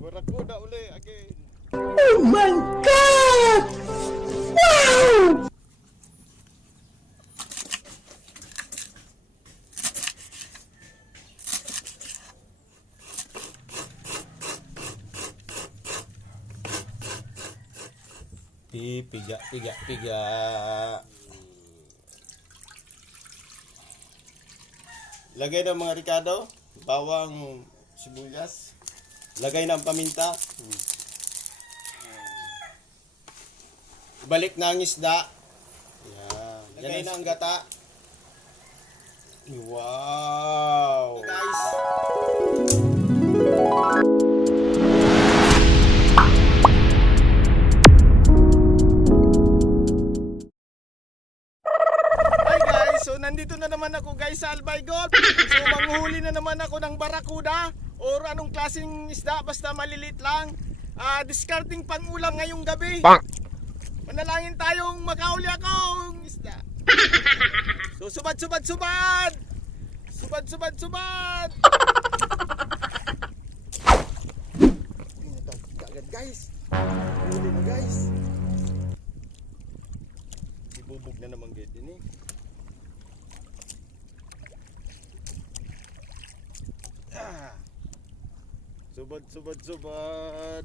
Barakuda uli again. Oh my God! Wow! Piga. Lagay ng mga Ricardo, bawang, sibuyas. Lagay ng paminta. Balik na ang isda. Yan. Lagay na ang gata. Wow! Guys! So nandito na naman ako guys sa Albay Golf. So manghuli na naman ako ng barakuda or anong klaseng isda basta malilit lang. Discarding pang ulam ngayong gabi. Manalangin tayong makauli akong isda. So subad. Agad guys. Huli na guys. Ibubog na naman gate din eh. Subad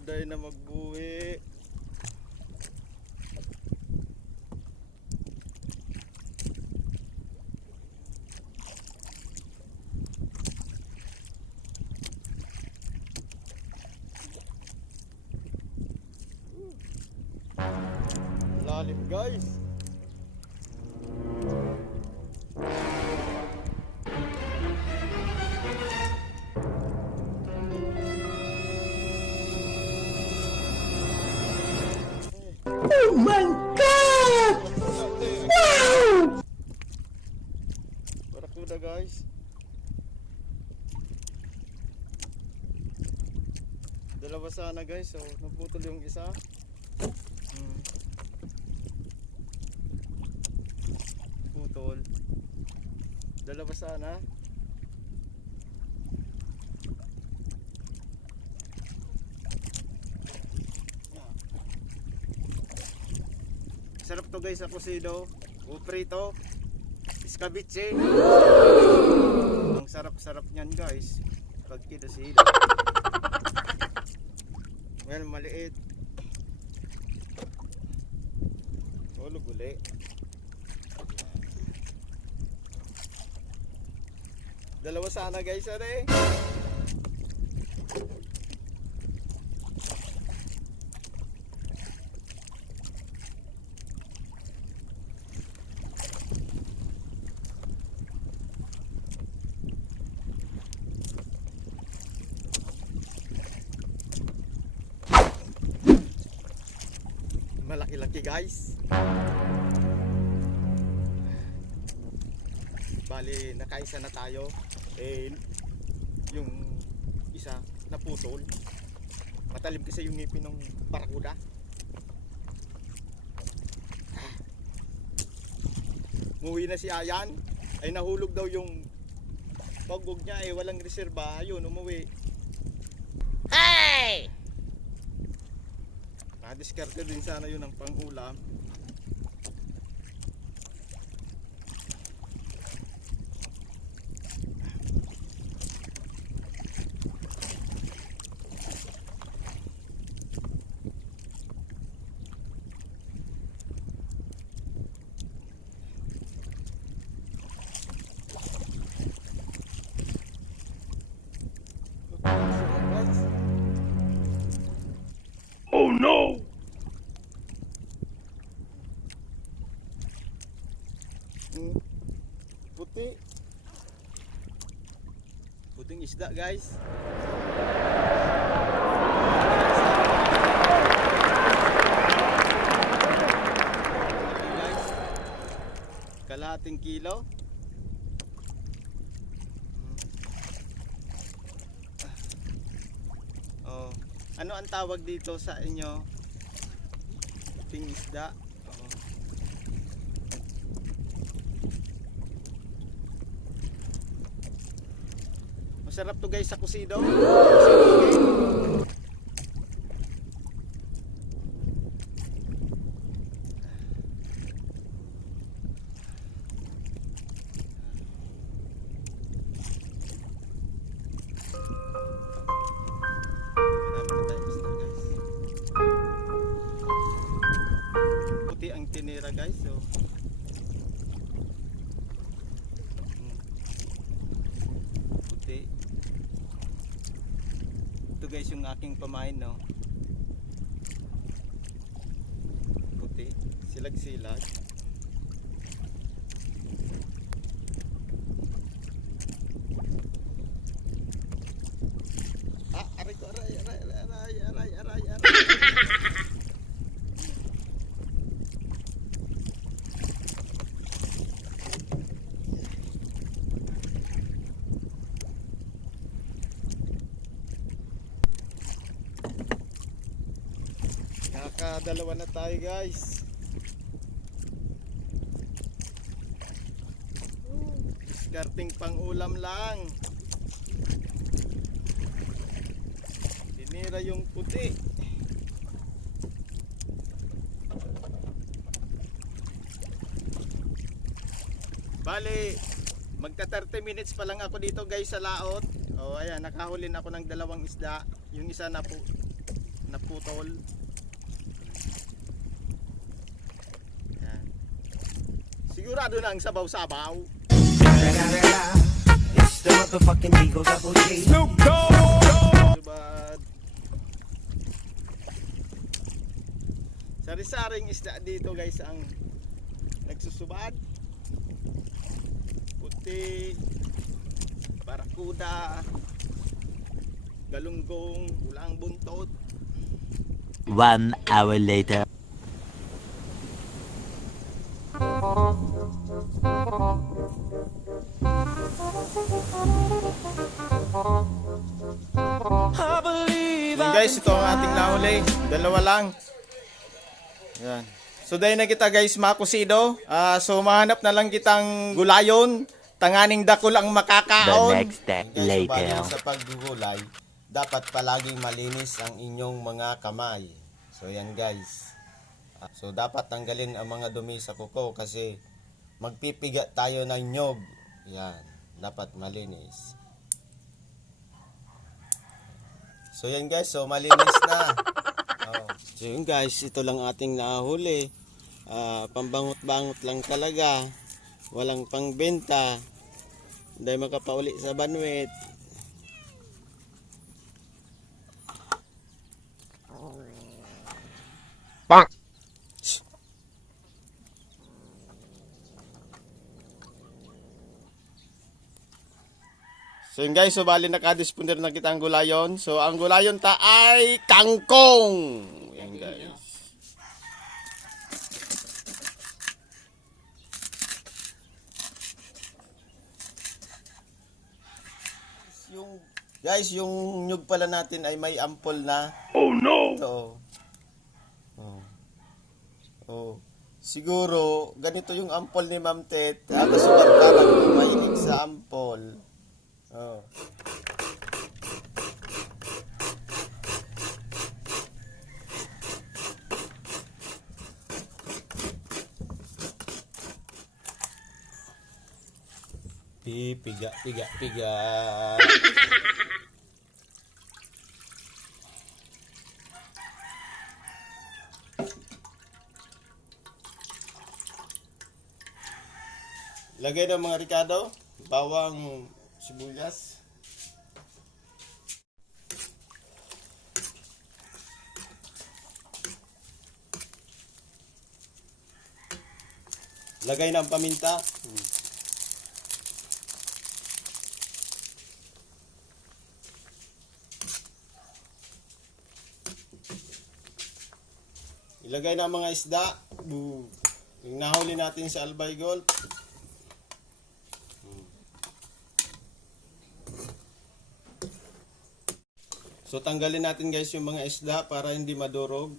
dahil na magbuhi. Lalim guys. Oh my God! Wow! Barakuda guys. Dalawa sana guys, so naputol yung isa. Putol. Dalawa sana. Sarap to guys sa kusido, uprito, escabeche. Ang sarap-sarap niyan guys. Pag kinasido. Well, maliit. Hulog uli. Dalawa sana guys, are. Malaki-laki guys. Bali, nakaisa na tayo. Yung isa naputol. Matalim kasi yung ngipin ng barakuda. Muwi na si Ayan. Ay nahulog daw yung pagog niya walang reserba. Ayun, umuwi. Hey! Diskarte din sana yun ang pang-ulam. Oh no! Puting isda guys. Kalahating kilo. Oh, ano ang tawag dito sa inyo? Puting isda. Masarap to guys sa kusido. Puti ang tinira guys, so puti. Ito guys yung aking pamain, no. Puti, silag-silag. Aray ko, aray. Nakakadalawa na tayo guys. Discarding pang ulam lang. Tinira yung puti. Bali, magka 30 minutes pa lang ako dito guys sa laot. Oh, ayan, nakahuli na ako ng dalawang isda. Yung isa naputol. Ayan. Sigurado na ang sabaw-sabaw. It's the motherfucking Eagle Double G. Snoop Dogg! Subad. Sari-saring isda dito guys ang nagsusubad. Puti, barakuda, galunggong, ulang buntot. 1 hour later. Yun guys, ito ang ating nahuli. Dalawa lang. Yan. So dahil na kita guys makusido. So mahanap na lang kitang gulayon. Tanganing dako lang The makakaon. next day later. Sa paggugulay, dapat palaging malinis ang inyong mga kamay. So yan guys. So dapat tanggalin ang mga dumi sa kuko kasi magpipiga tayo ng nyog. Yan, dapat malinis. So yan guys, so malinis na. Oh. So yun guys, ito lang ating nahuli. Pambangot-bangot lang talaga. Walang pangbenta. Hindi makapauli sa banwit. Bang! So yun guys, so bali nakadisponder na kita ang gulayon. So ang gulayon ta ay kangkong. Yan guys. Yung nyug pala natin ay may ampol na. Oh no! Ito. Oh. Siguro, ganito yung ampol ni Ma'am Tet. Kasukat ka lang mahilig sa ampol. Oh. Piga. Lagay ng mga ricado, bawang, sibuyas. Lagay ng paminta. Ilagay na ang mga isda. Yung nahuli natin sa Albay Gold. So tanggalin natin guys yung mga isda para hindi madurog.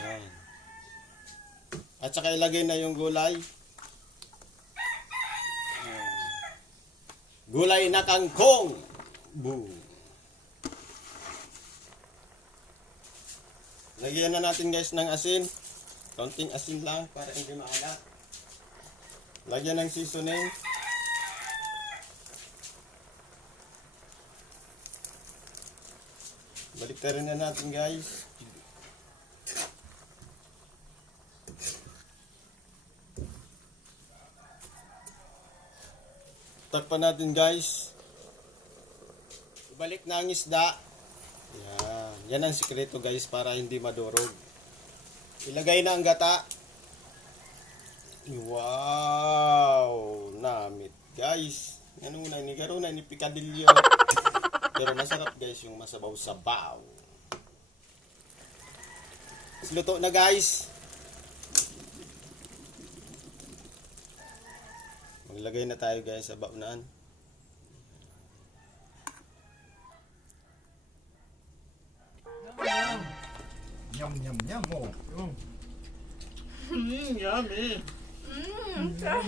Yan. At saka ilagay na yung gulay. Gulay na kangkong. Boom. Lagyan na natin guys ng asin. Konting asin lang para hindi maalat. Lagyan ng seasoning. Baliktarin na natin guys. Takpan natin guys. Ibalik na ang isda. Yan. Yan ang sikreto guys para hindi madurog. Ilagay na ang gata. Wow! Namit guys. Ano na ni garo na ni pikadilyo. Pero masarap guys yung masabaw-sabaw. Luto na guys. Maglagay na tayo guys sa baunan. Yum, yum, yum. Oh. Yummy. Sarap.